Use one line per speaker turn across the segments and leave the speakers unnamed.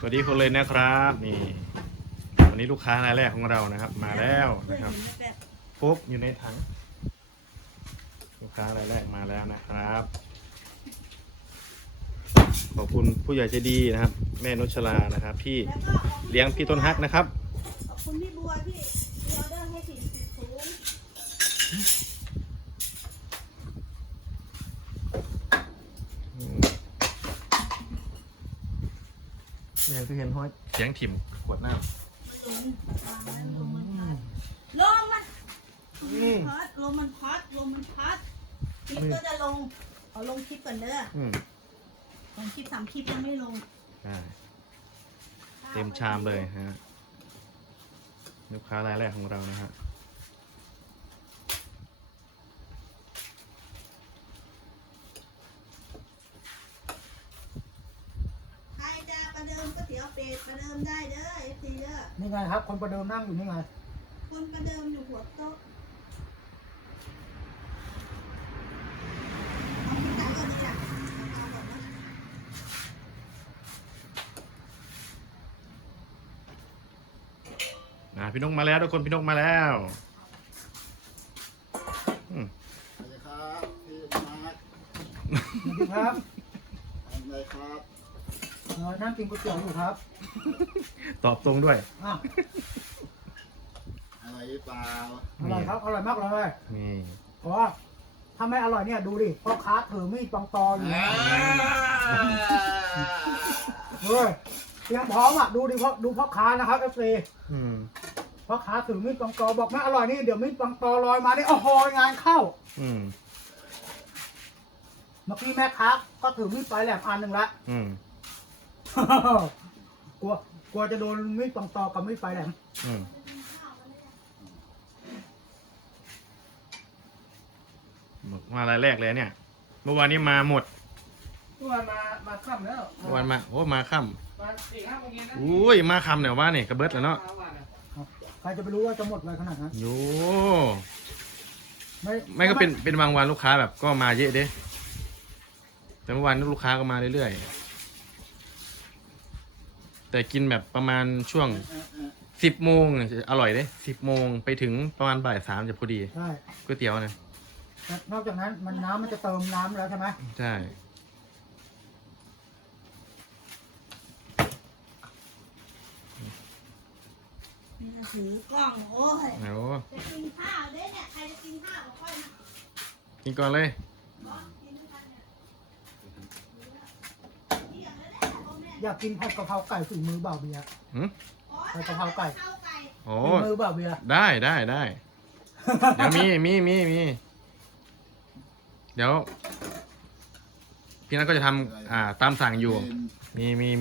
วัสดีคนเลยนะครับนี่วันนี้ลูกค้ารายแรกของเรานะครับมาแล้วนะครับปุ๊บอยู่ในถังลูกค้ารายแรกมาแล้วนะครับขอบคุณผู้ใหญ่ใจดีนะครับแม่นุชลานะครับที่เลี้ยงพี่ต้นฮักนะครับ
ขอบคุณพี่บัวที่ออเดอร์ให้40 ถุง
แม่ก็เห็นห้อยเสียงถิ่มขวดน้ำ
ลมมันพัดลมมันพัดคลิปก็จะลงเอาลงคลิปก่อนเด้อลงคลิป3 คลิปยังไม่ลง
เต็มชามเลยฮะลูกค้ารายแรกของเรานะฮะ
ใครจะประเดิมก๋วยเตี๋ยวเป็ดประเดิมได้เด้อFTเด้อ
นี่ไงครับคนประเดิมนั่งอยู่นี่ไง
คนประเดิมอยู่หัวโต๊ะเอาที่ไหนก่อนดีจ้ะเอาก่อนนะ
พี่นกมาแล้วทุกคนพี่นกมาแล้ว
สวัสดีครับพี่มาร์ค
สวัสดีครับ
ทำอะไรครับ
นั่งกินก๋วยเตี๋ยวอยู่ครับ
ตอบตรงด้วย
อ้าว
อะไรหรือเปล่า
อร่อยครับอร่อยมากเลย
นี่
เพราะว่าถ้าไม่อร่อยเนี่ยดูดิพ่อค้าถือมีดปังตออยู่เฮ้ยเตรียมพร้อมอ่ะดูดิดูพ่อค้านะครับเอฟซีพ่อค้าถือมีดปังตอบอกไม่อร่อยนี่เดี๋ยวมีดปังตอลอยมานี่โอ้โหงานเข้าเมื่อกี้แม่ค้าก็ถือมีดปลายแหลมอันหนึ่งละกลัวจะโดนมีดปังตอกับมีดปลายแหลม
มารายแรกเลยเนี่ยเมื่อวานนี้มาหมด
เมื่อวานมาค่ำแล้ว
เมื่อวานมาโอ้มาค่
มา4-5 โมงเย็นนะ
ำอุ้ยมาค่ำเนี่ยว่าเนี่ยกระเบิดแล้วเนาะ
ใครจะไปรู้ว่าจะหมดอะไรขนาดนั้น
โย
ไม่
ไม่ก็เป็นบางวันลูกค้าแบบก็มาเยอะเด้แต่เมื่อวานลูกค้าก็มาเรื่อยๆแต่กินแบบประมาณช่วง10 โมงเนี่ยจะอร่อยเด้10 โมงไปถึงประมาณบ่าย 3จะพอดี
ใช่
ก๋วยเตี๋ยวเนี่ย
นอกจากนั้นน้ำมันจะเติมน้ำแล้วใช่ไหม
ใช่
นี่จะถือกล้องโอ้ย
โอ้
จะกินข้าวเด้เนี่ยใครจะกินข้าวก็ค่อยมา
กินก่อนเลย
บอกกินด้วยกันเนี่ยเที่ยงแล้วแหละพ่อแม่
อยากกินผัดกะเพราไก่ฝีมือบ่าวเบียร์
อ๋อ
ไปกะเพราไก่
โอ้
ฝีมือบ่าวเบียร์
ได้เดี๋ยวมีเดี๋ยวพี่นัทก็จะทำตามสั่งอยู่มี
วิ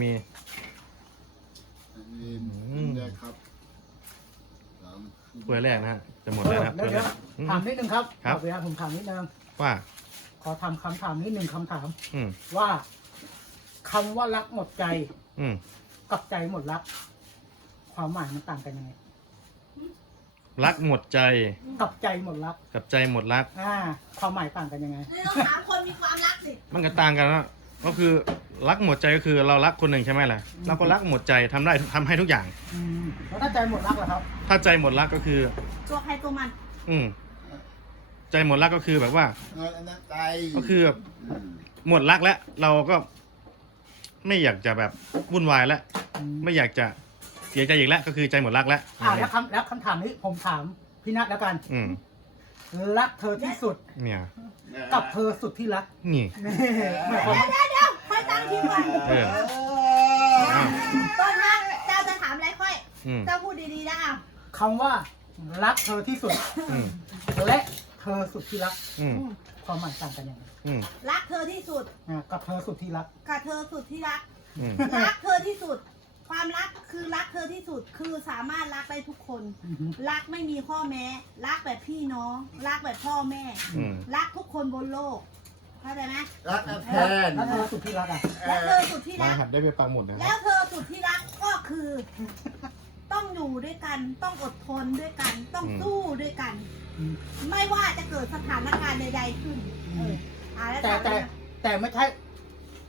นได้ครับสาม
ถ้วยแรกนะฮะจะหมดแล้วนะครับ
เดี๋
ถ้วย
ยว
แรก
ถามนิดนึงครับ
ครับ
บ่าวเบียร์ผมถามนิดนึง
ว่า
ขอทำคำถามนิดนึงคำถาม
อืม
ว่าคำว่ารักหมดใจ
อืม
กับใจหมดรัก ความหมายมันต่างกันยังไง
รักหมดใจ
กับใจหมดรัก
กับใจหมดรัก
ความหมายต่างกันยังไง
นี่ต้องถามคนมีความรักสิ
มันก็ต่างกันนะก็คือรักหมดใจก็คือเรารักคนหนึ่งใช่ไหมล่ะเราก็รักหมดใจทำให้ทุกอย่าง
แล้วถ้าใจหมดรักล่ะครับ
ถ้าใจหมดรักก็คือ
ตัวใครตัวมัน
ใจหมดรักก็คือแบบว่า
อันนั้นใจ
ก็คือแบบหมดรักแล้วเราก็ไม่อยากจะแบบวุ่นวายแล้วไม่อยากจะเสียใจอีกแล้วก็คือใจหมดรักแล้ว
แล้วคำถามนี้ผมถามพี่นัทแล้วกัน รักเธอที่สุด
เนี่ย
กับเธอสุดที่รัก
นี่
หมายความว่า
เดี๋ยวค่อยตั้งทีก่อน
เออ อ้าว
ต้นฮักเจ้าจะถามอะไรค่อย
อืม
เจ้าพูดดีๆนะอ้าว
คำว่ารักเธอที่สุด
อืม
และเธอสุดที่รัก
อืม
ความหมายต่างกันยังไง
อืม
รักเธอที่สุด
กับเธอสุดที่รัก
กับเธอสุดที่รัก
อืม
รักเธอที่สุด ความรักคือรักเธอที่สุด คือสามารถรักได้ทุกคน รักไม่มีข้อแม้ รักแบบพี่น้อง รักแบบพ่อแม่
อืม
รักทุกคนบนโลก เข้าใจไหม
รักแทน
แล้วเธอสุดที่รักอ่ะ
แล้วเธอสุดที่
มา
รัก
หัดได้ไปปังหมดนะค
แล้
รับ
วเธอสุดที่รักก็คือ ต้องอยู่ด้วยกัน ต้องอดทนด้วยกัน ต้องสู้ด้วยกัน ไม่ว่าจะเกิดสถานการณ์ใดๆขึ้นแล้ว
แต่ไม่ใช่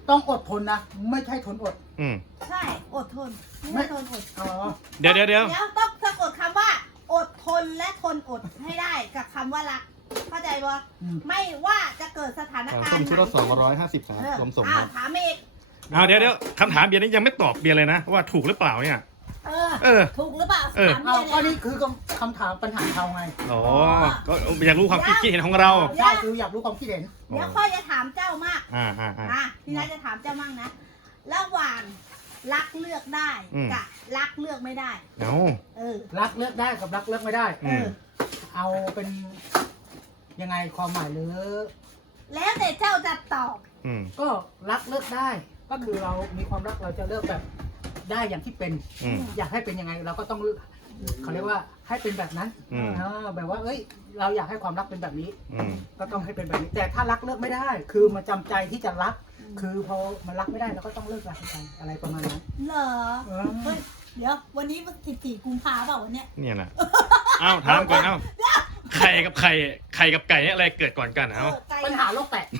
ต้องอดทนนะไม่ใช่ทนอด
อืม
ใช่อดทนไม่ทนอด
อ๋อ
เดี๋ยว
แล้วต้องสะกดคำว่า อดทนและทนอดให้ได้กับคำว่ารักเข้าใจปะไม่ว่าจะเกิดสถานการณ์
ส้มชุดละ
ไหน
250ครับ
เออ
รวมส่ง
อ้าวถามอีก
เดี๋ยวคำถามเบียร์นี้ยังไม่ตอบเบียร์เลยนะว่าถูกหรือเปล่าเนี่ย เออ
ถูกหรือเปล่า
เออ
ถาม
เอา
เนี่ย
ก็
เนี่ย
นี่คือคำถามปัญหาเราไง
อ๋อก็อยากรู้ความคิดเห็นของเรา
ใช่คืออยากรู้ความคิดเห็น
เดี๋ยวค่อยจะถามเจ้ามาก
อ่า
พี่นัทจะถามเจ้ามั่งนะ ระหว่างรักเลือกได้
อืม
กับรักเลือกไม่ได้
เอา
เออ
รักเลือกได้กับรักเลือกไม่ได้
อืม
เอาเป็นยังไงความหมายหรือ
แล้วแต่เจ้าจะตอบ
อืม
ก็รักเลือกได้ ก็คือเรามีความรักเราจะเลือกแบบได้อย่างที่เป็น
อืม
อยากให้เป็นยังไงเราก็ต้องเลือกเขาเรียกว่าให้เป็นแบบนั้น
อืม
แบบว่าเอ้ย เราอยากให้ความรักเป็นแบบนี้
อืม
ก็ต้องให้เป็นแบบนี้ แต่ถ้ารักเลิกไม่ได้ คือมันจำใจที่จะรัก คือพอมันรักไม่ได้เราก็ต้องเลิกรักไปอะไรประมาณนั้น
เหรอ เฮ้ย เดี๋ยว วันนี้14 กุมภาเปล่าวันเนี้ย
เนี่ยนะเอ้าถามก่อนเอ้าไข่กับไก่เนี่ยอะไรเกิดก่อนกันเอ้า
ไกล
ปัญหาโลกแตก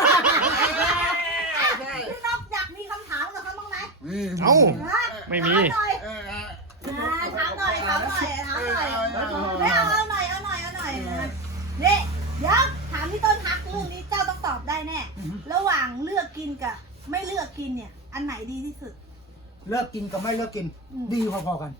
พี่นกอยากมีคำถามกับเขาบ้างไหม
เอ้า
ฮะ
ไม่มี
ถามหน่อยถามหน่อยไม่เอาหน่อยนี่เดี๋ยวถามพี่ต้นฮักเรื่องนี้เจ้าต้องตอบได้แน่ ระหว่างเลือกกินกับไม่เลือกกินเนี่ย อันไหนดีที่สุด
เลิกกินกับไม่เลิกกิน
อืม
ดีพอๆกัน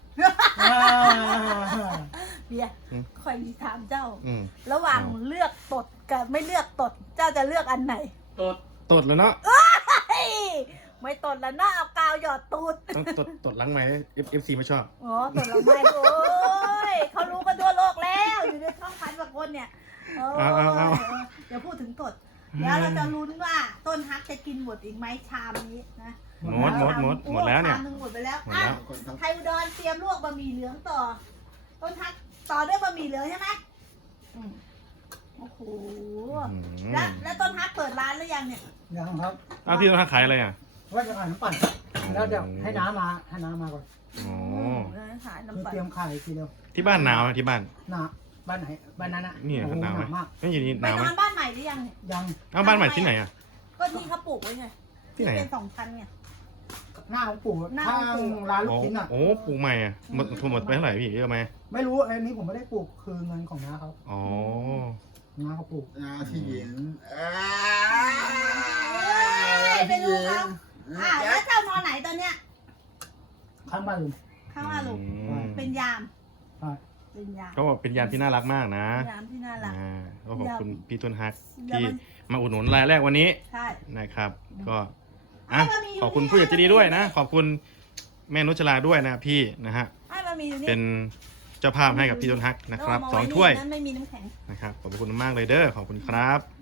เบียร์
อืม
คอยดีถามเจ้า
อืม
ระหว่างเลือกตดกับไม่เลือกตด เจ้าจะเลือกอันไหน
ตดแล้วเนาะ
เฮ้ยไม่ตดแล้วนะเอากาวหยอดตูด
ต้องตดล้างไหม FC ไม่ชอบ
อ๋อตดแล้วไม่โอ้ยเขารู้กันทั่วโลกแล้ว อยู่ในช่องพันกว่าคนเนี่ยโอ้ย
เอา
เดี๋ยวพูดถึงตด เดี๋ยวเราจะลุ้นว่าต้นฮักจะกินหมดอีกไหมชามนี้นะ
หมดแล้วเนี่ย
ชามหนึงหมดไปแล้ว
หมด
อ่ะ
แล้ว
ไทยอุดรเตรียมลวกบะหมี่เหลืองต่อ ต้นฮักต่อด้วยบะหมี่เหลืองใช่ไหมอืมโอ้โห
อืม
แล้วต้นฮักเปิดร้านหรือยังเนี่ย
ยังครับ
อ้าวพี่ต้องขายอะไรอ่ะ
ว่าจะขายน้ำปั่น แล้วเดี๋ยวให้น้ำมาก่อน
อ๋อ
ขาย
คือ
น้ำปั่น
เตรียมขายอีกทีเดียว
ที่บ้านหนาวไหมที่บ้าน
หนาบ้านไหน บ้านนั้นอะ
นี่
โอ้โห
หนาวไหม
มาก
ไม่อยู่นี่ห
ไป
นาวไห
น
ม
อนบ้านใหม่หรือยังเนี่ย
ยัง
เอาบ้านใหม่ที่ไหนอ่ะ
ก็ที่เขาปลูกไว้ไง
ที่ไหน
เป็น2 ชั้นไง
หน้าของปู่
หน้า
ข้า
ของปู่
งร้านลูก
โอ้
ชิ้นอะ
โอ้ปลูกใหม่อ่ะหมดไปเท่าไหร่พี่เยอะไหม
ไม่รู้อันนี้ผมไม่ได้ปลูกคือเงินของน้าเขา
อ๋อ
น้าเขาปลูก
ที่หญิง
ไปดูเขาแล้วเจ้านอนไหนตอนเนี้ย
ข้างบ้านลุง
ข้างล่างลูก
อืม
เป็นยาม
ใช่
เป็นยาม
เขาบอกเป็นยามที่น่ารักมากนะ
ยามที่น่ารัก
ก็ขอบคุณพี่ต้นฮัก
เดี๋ยว
ที่
มัน
มาอุดหนุนรายแรกวันนี้
ใช่
นะครับ ก็ขอบคุณผู้ใหญ่ใจดีด้วยนะ ขอบคุณแม่นุชลาด้วยนะพี่นะฮะ
ให้มันมีอยู่นี่
เป็นเจ้าภาพให้กับพี่ต้นฮักนะครับ
เามา
สอง
ไนี่
ถ้วย
นั้นไม่มีน้ำแข็ง
นะครับ ขอบคุณมากเลยเด้อ ขอบคุณครับ